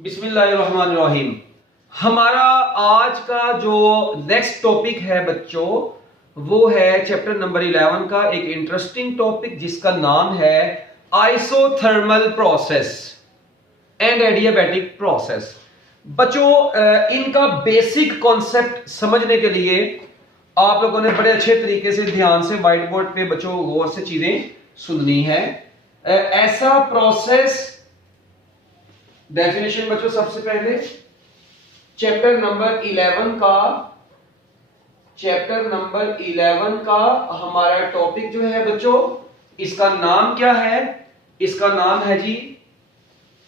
बिस्मिल्लाहिर्रहमानिर्रहीम। हमारा आज का जो नेक्स्ट टॉपिक है बच्चों, वो है चैप्टर नंबर 11 का एक इंटरेस्टिंग टॉपिक जिसका नाम है isothermal process and adiabatic process. बच्चों इनका बेसिक कॉन्सेप्ट समझने के लिए आप लोगों ने बड़े अच्छे तरीके से ध्यान से व्हाइट बोर्ड पे बच्चों गौर से चीजें सुननी है। ऐसा प्रोसेस डेफिनेशन बच्चों, सबसे पहले चैप्टर नंबर 11 का हमारा टॉपिक जो है बच्चों, इसका नाम क्या है? इसका नाम है जी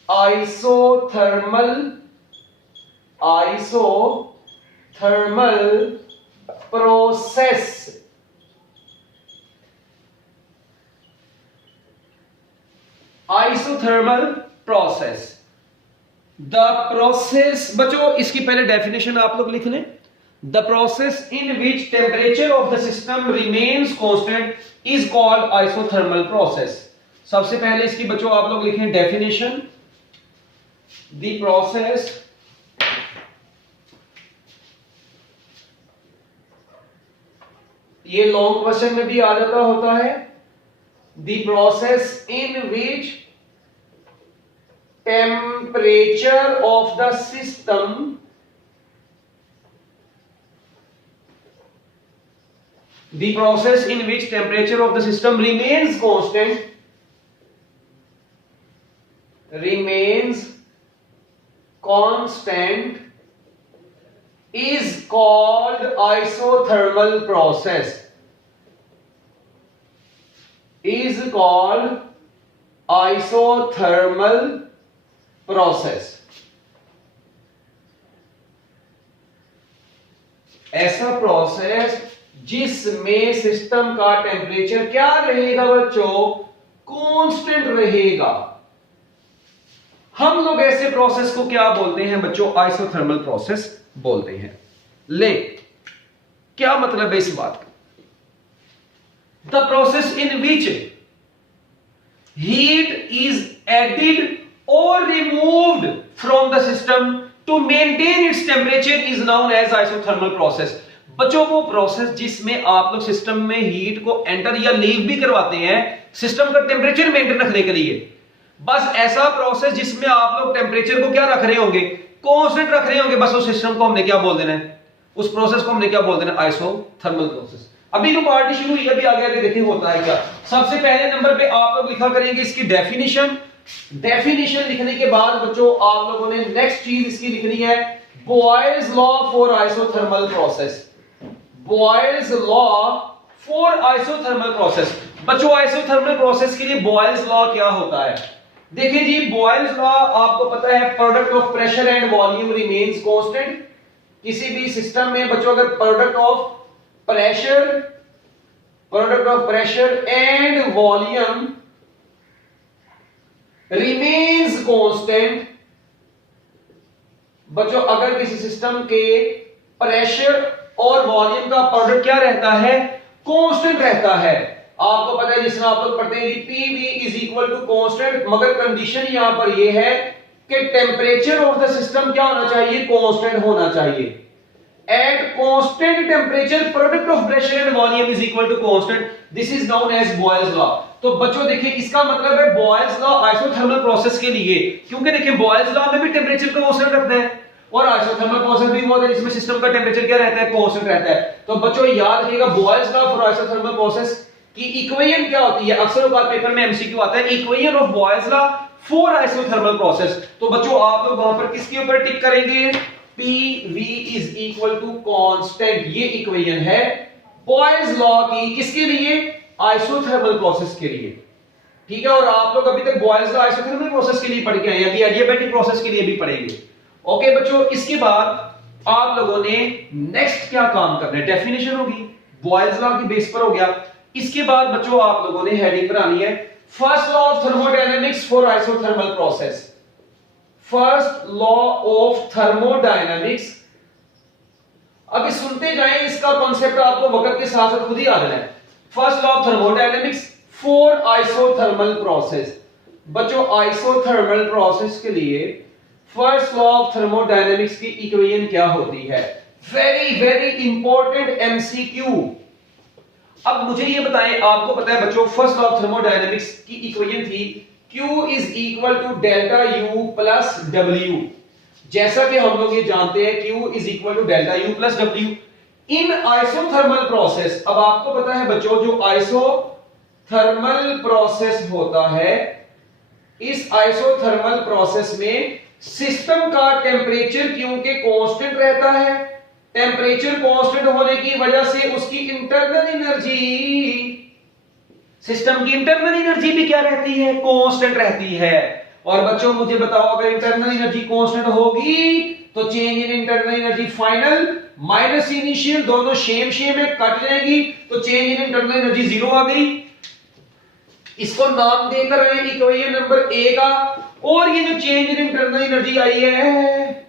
isothermal process. Isothermal process the process बच्चों, इसकी पहले डेफिनेशन आप लोग लिख लें। The process in which temperature of the system remains constant is called isothermal process. सबसे पहले इसकी बच्चों आप लोग लिखें डेफिनेशन। द प्रोसेस ये लॉन्ग क्वेश्चन में भी आ जाता होता है। The process in which temperature of the system the process in which temperature of the system remains constant is called isothermal process process. ऐसा प्रोसेस जिसमें सिस्टम का टेम्परेचर क्या रहेगा बच्चों? कांस्टेंट रहेगा। हम लोग ऐसे प्रोसेस को क्या बोलते हैं बच्चों? आइसोथर्मल प्रोसेस बोलते हैं। ले क्या मतलब है इस बात का? The process in which heat is added or removed from the system to maintain its temperature is known as isothermal process। बच्चों वो प्रोसेस जिसमें आप लोग सिस्टम में हीट को एंटर या लीव भी करवाते हैं सिस्टम का टेम्परेचर मेंटेन रखने के लिए। बस ऐसा प्रोसेस जिसमें आप लोग टेम्परेचर को क्या रख रहे होंगे? कांस्टेंट रख रहे होंगे। बस उस सिस्टम को हमने क्या बोल देना है? उस प्रोसेस को हमने क्या बोल देना? Isothermal process. अभी जो पार्टी शुरू हुई, अभी आगे आगे देखिए होता है क्या। सबसे पहले नंबर पे आप लोग लिखा करेंगे इसकी डेफिनेशन लिखने के बाद बच्चों आप लोगों ने नेक्स्ट चीज इसकी लिखनी है Boyle's law for isothermal process. Boyle's law for isothermal process. बच्चों आइसोथर्मल प्रोसेस के लिए बॉयल्स लॉ क्या होता है? देखिए जी, बॉयल्स लॉ आपको पता है, product of pressure and volume remains constant. किसी भी सिस्टम में बच्चों अगर product of pressure and volume remains constant, बच्चों अगर किसी सिस्टम के प्रेशर और वॉल्यूम का प्रोडक्ट क्या रहता है? कांस्टेंट रहता है। आपको पता है जिसमें आप लोग पढ़ते हैं PV is equal to constant, मगर कंडीशन यहां पर यह है कि टेम्परेचर ऑफ द सिस्टम क्या होना चाहिए? कांस्टेंट होना चाहिए। At constant temperature, product of pressure and volume is equal to constant. This is known as Boyle's law. तो बच्चों देखिए इसका मतलब है Boyle's law आइसोथर्मल प्रोसेस के लिए, क्योंकि देखिए Boyle's law में भी टेम्परेचर को कांस्टेंट रखना है और आइसोथर्मल प्रोसेस भी होता है जिसमें सिस्टम का टेम्परेचर क्या रहता है? कांस्टेंट रहता है। तो बच्चों याद रखिएगा Boyle's law for isothermal process की इक्वेशन क्या होती है? अक्सर औकात पेपर में एमसीक्यू आता है, equation of Boyle's law for isothermal process. तो बच्चों आप लोग वहां पर किसके ऊपर टिक करेंगे? PV is equal to constant। ये इक्वेशन है बॉयल्स लॉ की, किसके लिए? आइसोथर्मल प्रोसेस के लिए। ठीक है, और आप लोग अभी तक बॉयल्स लॉ आइसोथर्मल प्रोसेस के लिए पढ़ के आए, अभी एडियाबैटिक प्रोसेस के लिए भी पढ़ेंगे। ओके बच्चों, इसके बाद आप लोगों ने नेक्स्ट क्या काम करना है? डेफिनेशन होगी, बॉयल्स लॉ की बेस पर हो गया। इसके बाद बच्चों आप लोगों ने हेडिंग बनानी है first law of thermodynamics for isothermal process. First law of thermodynamics. अभी सुनते जाएं, इसका कॉन्सेप्ट आपको वक्त के साथ साथ खुद ही आ जाना है। First law of thermodynamics for isothermal process. बच्चों आइसोथर्मल प्रोसेस के लिए फर्स्ट लॉ ऑफ थर्मोडायनेमिक्स की इक्वेशन क्या होती है? Very very important MCQ. अब मुझे ये बताएं, आपको पता है बच्चों फर्स्ट लॉ ऑफ थर्मोडायनेमिक्स की इक्वेशन थी Q is equal to delta U plus W। जैसा कि हम लोग ये जानते हैं Q is equal to delta U plus W in isothermal process. अब आपको पता है बच्चों जो आइसोथर्मल प्रोसेस होता है, इस आइसोथर्मल प्रोसेस में सिस्टम का टेम्परेचर क्योंकि कांस्टेंट रहता है, टेम्परेचर कांस्टेंट होने की वजह से उसकी इंटरनल एनर्जी, सिस्टम की इंटरनल एनर्जी भी क्या रहती है? कांस्टेंट रहती है। और बच्चों मुझे बताओ अगर इंटरनल एनर्जी कांस्टेंट होगी तो change in internal energy final minus initial दोनों सेम है, कट जाएगी, तो change in internal energy zero आ गई। इसको नाम देकर आए इक्वेशन नंबर ए का। और ये जो चेंज इन इंटरनल एनर्जी आई है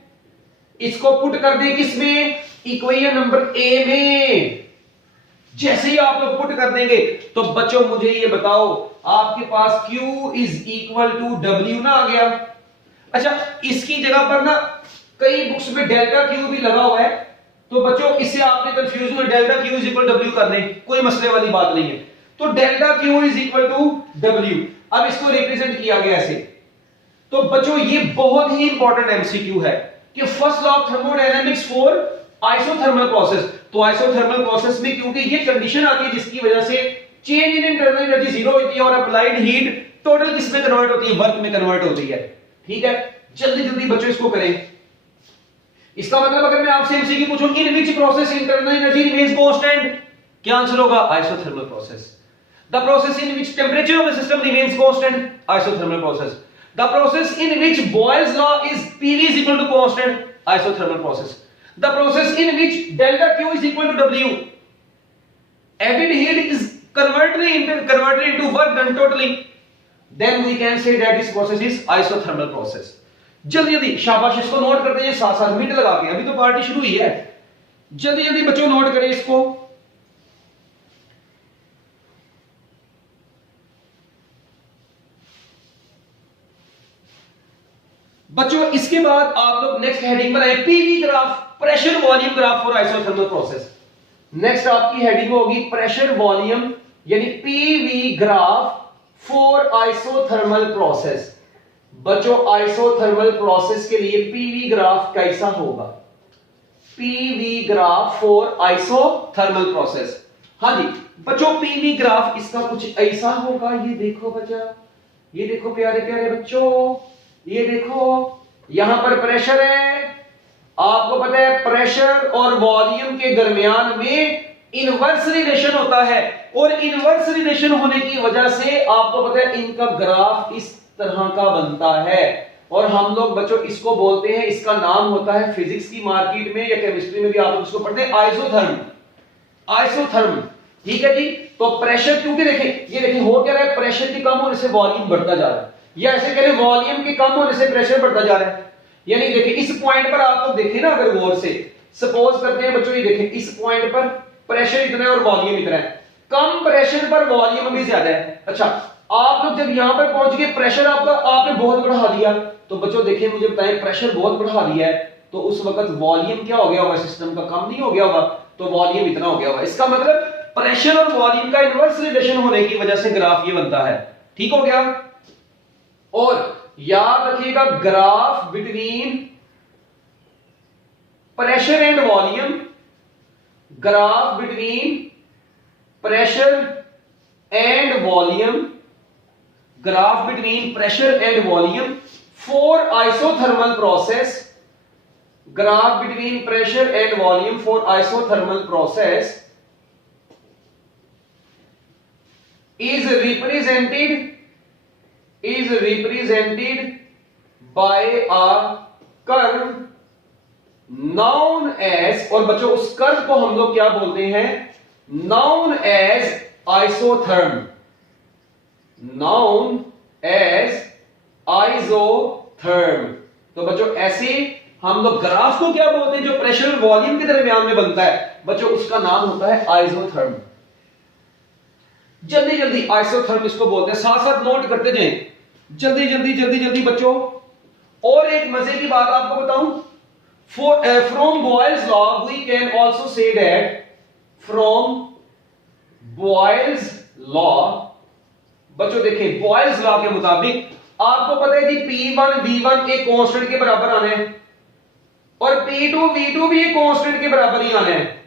इसको पुट कर दे किसमें? इक्वेशन नंबर ए में। जैसे ही आप लोग पुट कर देंगे तो बच्चों मुझे ये बताओ आपके पास Q is equal to W ना आ गया। अच्छा इसकी जगह पर ना कई बुक्स में डेल्टा Q भी लगा हुआ है, तो बच्चों इससे आपने कंफ्यूज हुए delta Q is equal W कर दें, कोई मसले वाली बात नहीं है। तो delta Q is equal to W, अब इसको रिप्रेजेंट किया गया ऐसे। तो बच्चों ये बहुत ही इंपॉर्टेंट एमसीक्यू है कि first law of thermodynamics for isothermal process. तो आइसोथर्मल प्रोसेस में क्योंकि ये कंडीशन आती है जिसकी वजह से change in internal energy zero होती है और अप्लाइड हीट टोटल किस में कन्वर्ट होती है? वर्क में कन्वर्ट होती है। ठीक है, जल्दी जल्दी बच्चों इसको करें। इसका मतलब अगर मैं आपसे एमसीक्यू पूछूं in which process internal energy remains constant, क्या आंसर होगा? Isothermal process. The process in which temperature of the system remains constant, isothermal process. The process in which Boyle's law is PV is equal to constant, isothermal process. The process in which delta Q is equal to W, added heat is converted into work done totally, then we can say that this process is isothermal process. जल्दी जल्दी शाबाश, इसको note करते हैं साथ साथ minute लगा के, अभी तो पार्टी शुरू हुई है। जल्दी जल्दी बच्चों नोट करें इसको। बच्चों इसके बाद आप लोग नेक्स्ट हेडिंग पर आए, PV graph, pressure volume graph for isothermal process. Next आपकी हेडिंग होगी प्रेशर वॉल्यूम यानी PV graph for isothermal process. बच्चों आइसोथर्मल प्रोसेस के लिए पीवी ग्राफ कैसा होगा? PV graph for isothermal process. हाँ जी बच्चों पीवी ग्राफ इसका कुछ ऐसा होगा। ये देखो बच्चा, ये देखो प्यारे प्यारे बच्चों, ये देखो यहां पर प्रेशर है। आपको पता है प्रेशर और वॉल्यूम के दरमियान में इनवर्स रिलेशन होता है, और इनवर्स रिलेशन होने की वजह से आपको पता है इनका ग्राफ इस तरह का बनता है। और हम लोग बच्चों इसको बोलते हैं, इसका नाम होता है फिजिक्स की मार्केट में या केमिस्ट्री में भी आप लोग इसको पढ़ते हैं आइसोथर्म। आइसोथर्म, ठीक है जी। तो प्रेशर क्योंकि देखें, ये देखें हो क्या रहा है, प्रेशर के कम होने से वॉल्यूम बढ़ता जा रहा है, या ऐसे करें वॉल्यूम के कम होने से प्रेशर बढ़ता जा रहा है। यानी देखिए इस पॉइंट पर आप लोग देखें ना अगर गौर से, सपोज करते हैं बच्चों ये देखें इस पॉइंट पर प्रेशर इतना है और वॉल्यूम इतना है, कम प्रेशर पर वॉल्यूम भी ज्यादा है। अच्छा आप लोग जब यहां पर पहुंच गए प्रेशर आपका आपने बहुत बढ़ा दिया, तो बच्चों देखिए मुझे बताएं प्रेशर बहुत बढ़ा दिया है तो उस वक्त वॉल्यूम क्या हो गया होगा? सिस्टम का कम नहीं हो गया होगा, तो वॉल्यूम इतना हो गया होगा। इसका मतलब प्रेशर और वॉल्यूम का इनवर्स रिलेशन होने की वजह से ग्राफ ये बनता है। ठीक हो गया। और याद रखिएगा graph between pressure and volume, graph between pressure and volume, graph between pressure and volume for isothermal process, graph between pressure and volume for isothermal process is represented by a curve known as, और बच्चों उस curve को हम लोग क्या बोलते हैं? known as isotherm, known as isotherm। तो बच्चों ऐसे हम लोग ग्राफ को क्या बोलते हैं जो प्रेशर और वॉल्यूम के दरमियान में बनता है? बच्चों उसका नाम होता है आइसोथर्म। जल्दी जल्दी आइसोथर्म इसको बोलते हैं, साथ साथ नोट करते जाएं। जल्दी जल्दी जल्दी जल्दी बच्चों और एक मजे की बात आपको बताऊं, from Boyle's law we can also say that, from Boyle's law, बच्चों देखिए बॉयल्स लॉ के मुताबिक आपको पता है कि P1 V1 एक कांस्टेंट के बराबर आने हैं और P2 V2 भी एक कांस्टेंट के बराबर ही आने हैं।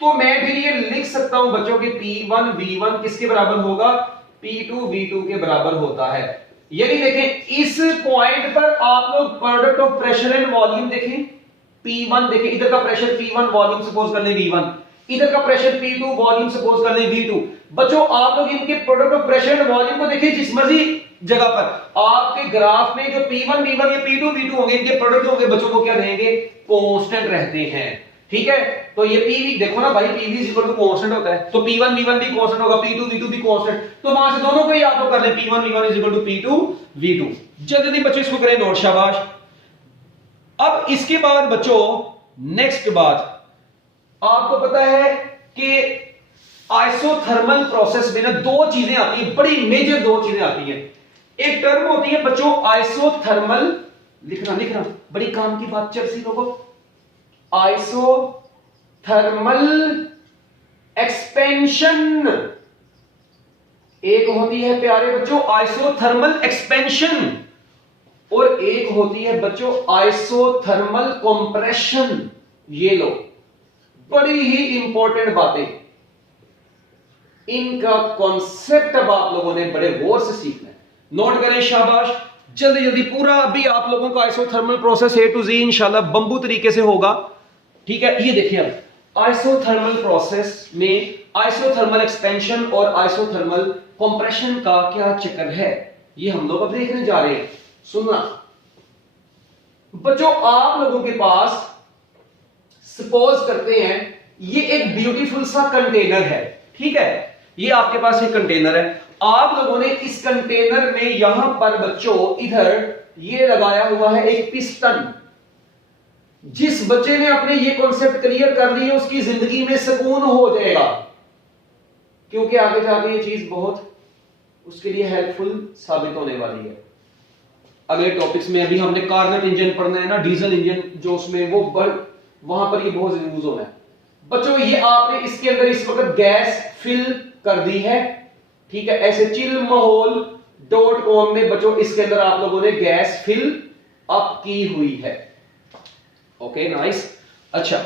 तो मैं फिर ये लिख सकता हूं बच्चों कि P1 V1 किसके बराबर होगा, P2 V2 के बराबर होता है। यानी देखें इस पॉइंट पर आप लोग product of pressure and volume देखें, P1 देखें, इधर का प्रेशर P1 वॉल्यूम सपोज कर लें V1, इधर का प्रेशर P2 वॉल्यूम सपोज कर लें V2। बच्चों आप लोग इनके product of pressure and volume को देखिए जिस मर्जी जगह पर, आपके ग्राफ में जो P1 V1 या P2 V2 होंगे, इनके प्रोडक्ट होंगे बच्चों को क्या रहेंगे, कांस्टेंट रहते हैं। ठीक है, तो ये PV देखो ना भाई, PV इक्वल टू कांस्टेंट होता है, तो P1 V1 भी कांस्टेंट होगा, P2 V2 भी कांस्टेंट, तो वहां से दोनों को ही आप लोग कर लें P1 V1 equal to P2 V2। जल्दी बच्चों इसको करें नोट, शाबाश। अब इसके बाद बच्चों नेक्स्ट बात, आपको पता है कि आइसोथर्मल प्रोसेस में ना दो चीजें आती हैं, बड़ी मेजर दो चीजें आती हैं। एक टर्म होती है बच्चों आइसोथर्मल, लिखना बड़ी काम की बात चर्सी लोगों, आइसोथर्मल एक्सपेंशन, एक होती है प्यारे बच्चों आइसोथर्मल एक्सपेंशन, और एक होती है बच्चों आइसोथर्मल कंप्रेशन। ये लो बड़ी ही इंपॉर्टेंट बातें, इनका कॉन्सेप्ट अब आप लोगों ने बड़े गौर से सीखना है, नोट करें शाबाश। जल्दी जल्दी पूरा अभी आप लोगों का isothermal process A to Z इंशाल्लाह बंबू तरीके से होगा। ठीक है, ये देखिए अब आइसोथर्मल प्रोसेस में आइसोथर्मल एक्सपेंशन और आइसोथर्मल कंप्रेशन का क्या चक्कर है, ये हम लोग अब देखने जा रहे हैं। सुनना बच्चों, आप लोगों के पास सपोज करते हैं ये एक ब्यूटीफुल सा कंटेनर है, ठीक है, ये आपके पास एक कंटेनर है, आप लोगों ने इस कंटेनर में यहां पर बच्चों इधर ये लगाया हुआ है एक पिस्टन। जिस बच्चे ने अपने ये कॉन्सेप्ट क्लियर कर लिए उसकी जिंदगी में सुकून हो जाएगा, क्योंकि आगे जाके ये चीज बहुत उसके लिए हेल्पफुल साबित होने वाली है। अगले टॉपिक्स में अभी हमने कार्नट इंजन पढ़ना है ना, डीजल इंजन जो उसमें वो वहां पर ये बहुत यूज होना है। बच्चों ये आपने इसके अंदर इस वक्त गैस फिल कर दी है, ठीक है, ऐसे chillmahol.com में बच्चों इसके अंदर आप लोगों ने गैस फिल अप की हुई है। Okay nice. अच्छा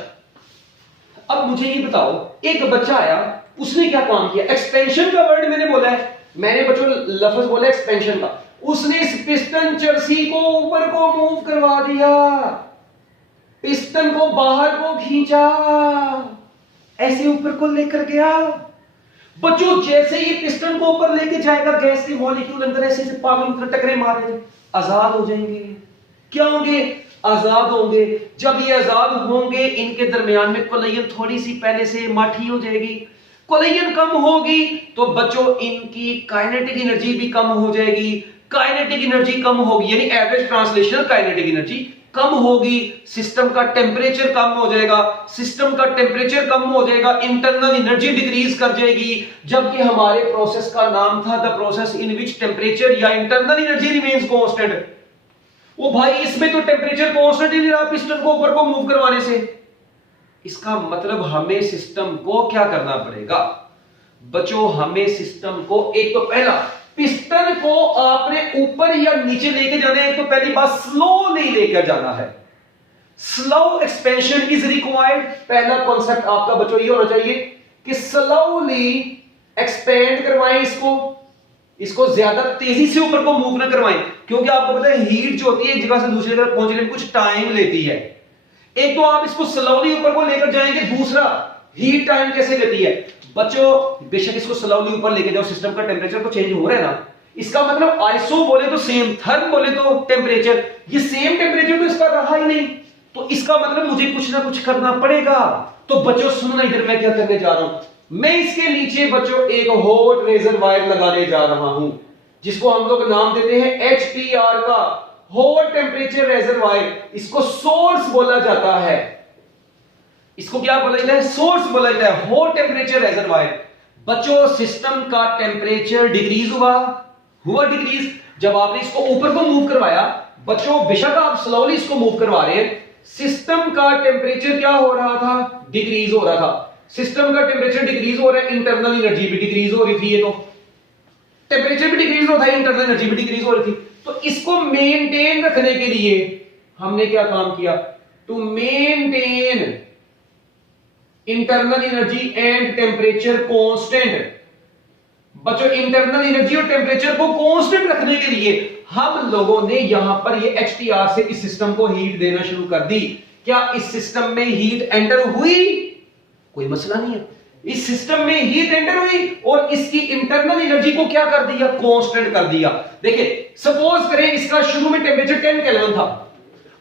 अब मुझे ये बताओ, एक बच्चा आया, उसने क्या काम किया, एक्सपेंशन का वर्ड मैंने बोला है, मैंने बच्चों लफ्ज बोला एक्सपेंशन का, उसने इस पिस्टन चरसी को ऊपर को मूव करवा दिया, पिस्टन को बाहर को खींचा, ऐसे ऊपर को लेकर गया। बच्चों जैसे ये पिस्टन को ऊपर लेके जाएगा, गैस के मॉलिक्यूल अंदर ऐसे से पागल टकरे मारेंगे, आजाद हो जाएंगे। क्या होंगे, आजाद होंगे। जब ये आजाद होंगे इनके दरमियान में कोलिजन थोड़ी सी पहले से माठी हो जाएगी, कोलिजन कम होगी तो बच्चों इनकी काइनेटिक एनर्जी भी कम हो जाएगी, काइनेटिक एनर्जी कम होगी यानी एवरेज ट्रांसलेशनल काइनेटिक एनर्जी कम होगी, सिस्टम का टेम्परेचर कम हो जाएगा, सिस्टम का टेम्परेचर कम हो जाएगा, इंटरनल एनर्जी डिक्रीज कर जाएगी। जबकि हमारे प्रोसेस का नाम था the process in which temperature या इंटरनल एनर्जी रिमेन्स कांस्टेंट। वो भाई इसमें तो टेम्परेचर कांस्टेंट ही नहीं रहा पिस्टन को ऊपर को मूव करवाने से। इसका मतलब हमें सिस्टम को क्या करना पड़ेगा बच्चों, हमें सिस्टम को एक तो पहला पिस्टन को आपने ऊपर या नीचे लेके जाना है, तो पहली बात स्लोली लेकर जाना है, स्लो एक्सपेंशन इज रिक्वायर्ड। पहला कॉन्सेप्ट आपका बच्चों ये होना चाहिए कि स्लोली एक्सपेंड करवाएं इसको ज्यादा तेजी से ऊपर को मूव ना करवाएं, क्योंकि आपको पता है हीट जो होती है एक जगह से दूसरी जगह पहुंचने में कुछ टाइम लेती है। एक तो आप इसको स्लोली ऊपर को लेकर जाएंगे, दूसरा हीट टाइम कैसे लेती है बच्चों। बेशक इसको स्लोली ऊपर लेके जाओ, सिस्टम का टेम्परेचर तो चेंज हो रहा है ना, इसका मतलब आइसो बोले तो सेम, थर्म बोले तो टेम्परेचर, ये सेम टेम्परेचर तो इसका रहा ही नहीं, तो इसका मतलब मुझे कुछ ना कुछ करना पड़ेगा। तो बच्चों सुनना इधर मैं क्या करने जा रहा हूं, मैं इसके नीचे बच्चों एक हॉट रेजरवायर लगाने जा रहा हूं, जिसको हम लोग नाम देते हैं HTR का, हॉट टेम्परेचर रेजरवायर। इसको सोर्स बोला जाता है, इसको क्या बोला जाता है, सोर्स बोला जाता है, हॉट टेम्परेचर रेजरवायर। बच्चों सिस्टम का टेम्परेचर डिक्रीज हुआ डिक्रीज, जब आपने इसको ऊपर को मूव करवाया, बच्चों बेशक आप स्लोली इसको मूव करवा रहे हैं, सिस्टम का टेम्परेचर क्या हो रहा था? डिक्रीज हो रहा था। सिस्टम का टेम्परेचर डिक्रीज हो रहा है, इंटरनल एनर्जी भी डिक्रीज हो रही थी। ये तो टेम्परेचर भी डिक्रीज होता है, इंटरनल एनर्जी भी डिक्रीज हो रही थी। तो इसको मेंटेन रखने के लिए हमने क्या काम किया? To maintain internal energy and temperature constant. बच्चों इंटरनल एनर्जी और टेम्परेचर को कांस्टेंट रखने के लिए हम लोगों ने यहां पर ये HTR से इस सिस्टम को हीट देना शुरू कर दी। क्या इस सिस्टम में हीट एंटर हुई? कोई मसला नहीं है, इस सिस्टम में हीट एंटर हुई और इसकी इंटरनल एनर्जी को क्या कर दिया? कांस्टेंट कर दिया। देखिए सपोज करें इसका शुरू में टेम्परेचर 10 केल्विन था,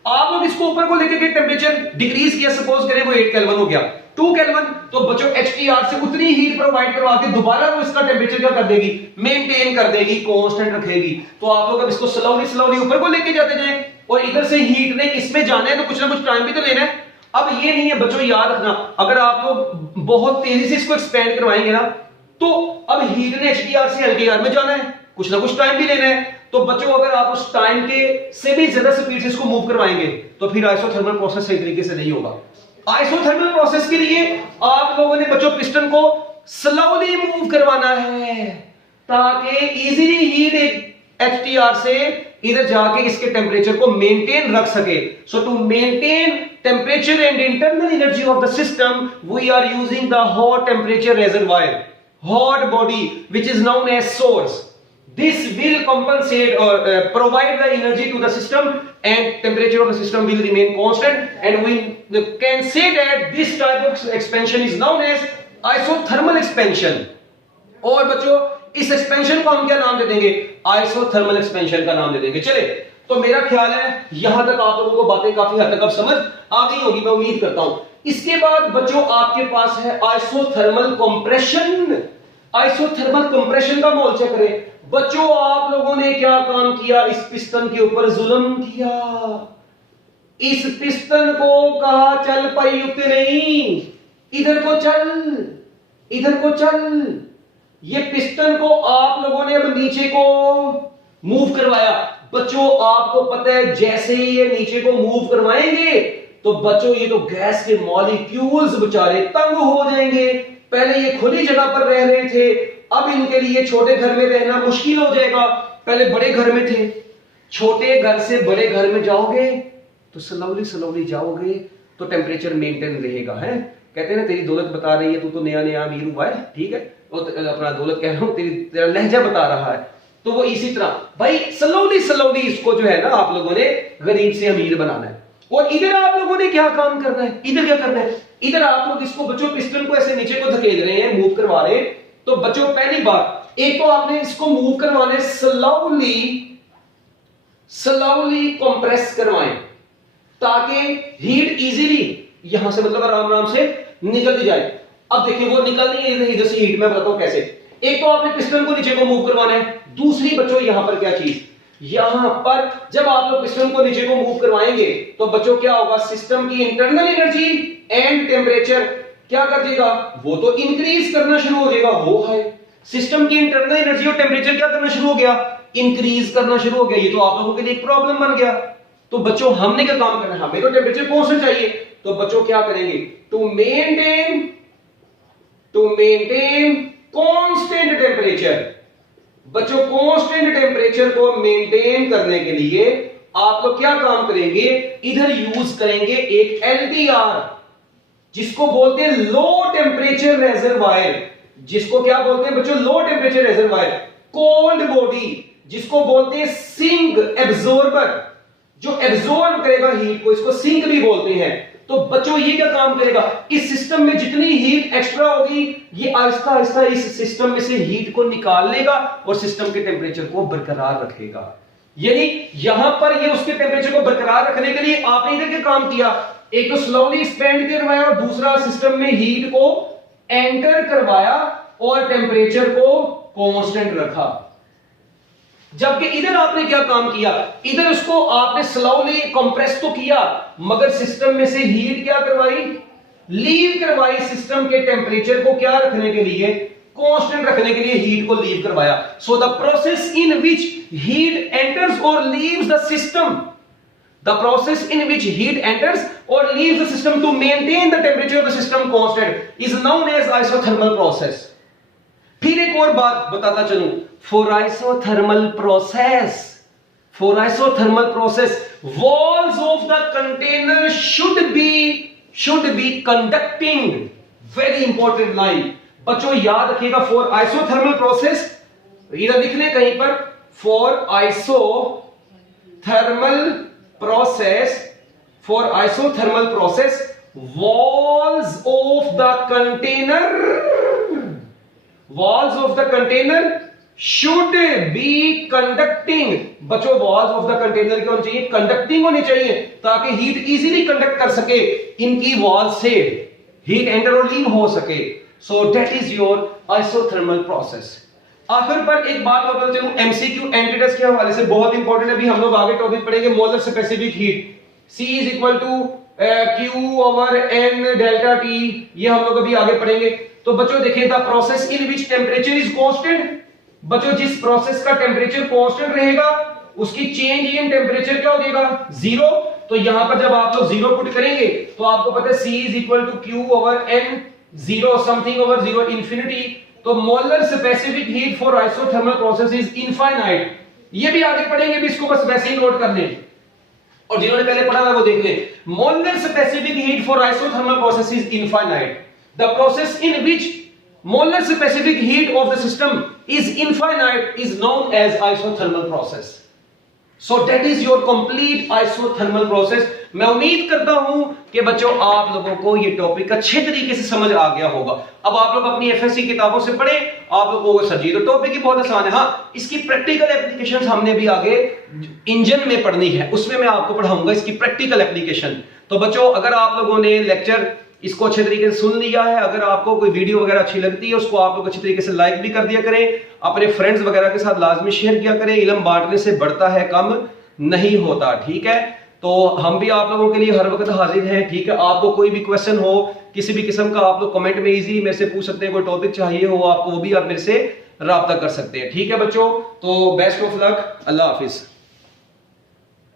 आप लोग इसको ऊपर को लेके गए, टेम्परेचर डिक्रीज किया, सपोज करें वो 8 केल्विन हो गया, 2 केल्विन। तो बच्चों HTR से उतनी हीट प्रोवाइड करवा के दोबारा वो इसका टेम्परेचर क्या कर देगी? मेंटेन कर देगी, कांस्टेंट रखेगी। तो आप लोग अब इसको स्लोली ऊपर को लेके जाते जाएं और इधर से हीट ने इसमें जाना है तो कुछ ना कुछ टाइम भी तो लेना है। अब ये नहीं है बच्चों, याद रखना, अगर आप लोग बहुत तेजी से इसको एक्सपेंड करवाएंगे ना, तो अब हीट ने HTR से LTR में जाना है, कुछ ना कुछ टाइम भी लेना है। तो बच्चों अगर आप उस टाइम के से भी ज्यादा स्पीड से इसको मूव करवाएंगे तो फिर आइसोथर्मल प्रोसेस सही तरीके से नहीं होगा। आइसोथर्मल प्रोसेस के लिए आप लोगों ने बच्चों पिस्टन को स्लोली मूव करवाना है ताकि इजीली हीट HTR से इधर जाके इसके टेम्परेचर को मेंटेन रख सके। So to maintain temperature and internal energy of the system we are using the hot temperature reservoir, hot body which is known as source. This will compensate or provide the energy to the system and temperature of the system will remain constant, and we can say that this type of expansion is known as isothermal expansion. और बच्चों इस expansion को हम क्या नाम दे देंगे? Isothermal expansion का नाम दे देंगे। चले, तो मेरा ख्याल है यहां तक आप लोगों को बातें काफी हद तक अब समझ आ गई होगी, मैं उम्मीद करता हूं। इसके बाद बच्चों आपके पास है आइसोथर्मल कंप्रेशन। आइसोथर्मल कंप्रेशन का मोल चेक करें। बच्चों आप लोगों ने क्या काम किया? इस पिस्टन के ऊपर जुल्म किया। इस पिस्टन को कहा चल प्रयुक्त नहीं, इधर को चल, इधर को चल। ये पिस्टन को आप लोगों ने अब नीचे को मूव करवाया। बच्चों आपको पता है जैसे ही ये नीचे को मूव करवाएंगे तो बच्चों ये तो गैस के मॉलिक्यूल्स बेचारे तंग हो जाएंगे। पहले ये खुली जगह पर रह रहे थे, अब इनके लिए छोटे घर में रहना मुश्किल हो जाएगा। पहले बड़े घर में थे, छोटे घर से बड़े घर में जाओगे तो स्लोली जाओगे तो टेम्परेचर मेंटेन रहेगा। है कहते हैं ना तेरी दौलत बता रही है, तू तो नया नया अमीर हुआ है, ठीक है, अपना दौलत कह रहा हूं, तेरा लहजा बता रहा है। तो वो इसी तरह भाई स्लोली इसको जो है ना आप लोगों ने गरीब से अमीर बनाना है। और इधर आप लोगों ने क्या काम करना है? इधर क्या करना है? इधर आप लोग इसको बच्चों पिस्टन को ऐसे नीचे को धकेल रहे हैं, मूव करवा रहे हैं। तो बच्चों पहली बात, एक तो आपने इसको मूव करवाने स्लोली कंप्रेस करवाएं ताकि हीट इजीली यहां से मतलब आराम से निकल जाए। अब देखिए वो निकल नहीं है इधर से हीट, मैं बताता हूं कैसे। एक तो आपने पिस्टन को नीचे को मूव करवाना है, दूसरी बच्चों यहां पर क्या चीज, यहां पर जब आप लोग पिस्टन को नीचे को मूव करवाएंगे तो बच्चों क्या होगा? सिस्टम की इंटरनल एनर्जी एंड टेम्परेचर क्या कर देगा? वो तो इंक्रीज करना शुरू हो जाएगा। वो है सिस्टम की इंटरनल एनर्जी और टेम्परेचर क्या करना शुरू हो गया? इंक्रीज करना शुरू हो गया। ये तो आप लोगों के लिए एक प्रॉब्लम बन गया। तो बच्चों हमने क्या काम करना है? हमें तो टेम्परेचर कांस्टेंट चाहिए। तो बच्चों क्या करेंगे? To maintain constant temperature. बच्चों कांस्टेंट टेम्परेचर को मेंटेन करने के लिए आप लोग क्या काम करेंगे? इधर यूज करेंगे एक LTR, जिसको बोलते हैं लो टेम्परेचर रेजर्वायर। जिसको क्या बोलते हैं बच्चों? Low temperature reservoir. Cold body जिसको बोलते हैं सिंक एब्जॉर्बर, जो एब्जॉर्ब करेगा हीट को, इसको सिंक भी बोलते हैं। तो बच्चों ये क्या काम करेगा? इस सिस्टम में जितनी हीट एक्स्ट्रा होगी ये आहिस्ता आहिस्ता इस सिस्टम में से हीट को निकाल लेगा और सिस्टम के टेम्परेचर को बरकरार रखेगा। यानी यहां पर ये उसके टेम्परेचर को बरकरार रखने के लिए आपने इधर क्या काम किया? एक तो स्लोली एक्सपेंड करवाया और दूसरा सिस्टम में हीट को एंटर करवाया और टेम्परेचर को कांस्टेंट रखा। जबकि इधर आपने क्या काम किया? इधर उसको आपने स्लोली कंप्रेस तो किया मगर सिस्टम में से हीट क्या करवाई? लीव करवाई। सिस्टम के टेम्परेचर को क्या रखने के लिए? कांस्टेंट रखने के लिए हीट को लीव करवाया। So the process in which heat enters or leaves the system, the process in which heat enters or leaves the system to maintain the temperature of the system constant is known as isothermal process. फिर एक और बात बताता चलूं, for isothermal process walls of the container should be conducting. Very important line बच्चों, याद रखिएगा, for isothermal process, इधर लिख लें कहीं पर, for isothermal process walls of the container should be conducting. बच्चों walls of the container क्या होनी चाहिए? कंडक्टिंग होनी चाहिए, ताकि हीट इजीली कंडक्ट कर सके, इनकी वॉल से हीट एंटर और लीव हो सके. सो that is your isothermal process. आखिर पर एक बात और बताता चलूं, एमसीक्यू एंटीटेस्ट के हवाले से बहुत इंपॉर्टेंट है. अभी हम लोग आगे टॉपिक पढ़ेंगे molar specific heat, C = Q/N delta T, ये हम लोग अभी आगे पढ़ेंगे. तो बच्चों देखिए, the process in which temperature is constant. बच्चों जिस प्रोसेस का टेम्परेचर कांस्टेंट रहेगा उसकी चेंज इन टेम्परेचर क्या हो जाएगा? 0. तो यहां पर जब आप लोग 0 पुट करेंगे तो आपको पता है C = Q/N 0 something over 0 infinity. तो molar specific heat for isothermal process is infinite. ये भी आगे पढ़ेंगे, भी इसको बस वैसे ही नोट कर लें, और जिन्होंने पहले पढ़ा था वो देख लें. Molar specific heat for isothermal process is infinite. The process in which molar specific heat of the system is infinite is known as isothermal process. So that is your complete isothermal process. मैं उम्मीद करता हूं कि बच्चों आप लोगों को ये टॉपिक अच्छे तरीके से समझ आ गया होगा. अब आप लोग अपनी एफएससी किताबों से पढ़े, आप लोगों को सर जी तो टॉपिक ही बहुत आसान है. हाँ, इसकी प्रैक्टिकल एप्लीकेशंस हमने भी आगे इंजन में पढ़नी है, उसमें मैं आपको पढ़ाऊंगा इसकी प्रैक्टिकल एप्लीकेशन. तो बच्चों अगर आप लोगों ने लेक्चर इसको अच्छे तरीके से सुन लिया है, अगर आपको कोई वीडियो वगैरह अच्छी लगती है उसको आप लोग अच्छी तरीके से लाइक भी कर दिया करें, अपने फ्रेंड्स वगैरह के साथ लाजमी शेयर किया करें. इल्म बांटने से बढ़ता है, कम नहीं होता. ठीक है, तो हम भी आप लोगों के लिए हर वक्त हाजिर हैं. ठीक है, आपको कोई भी क्वेश्चन हो किसी भी किस्म का, आप लोग कमेंट में इजी मेरे से पूछ सकते हैं. कोई टॉपिक चाहिए हो आपको, वो भी आप मेरे से राब्ता कर सकते हैं. ठीक है बच्चों, तो best of luck, Allah Hafiz.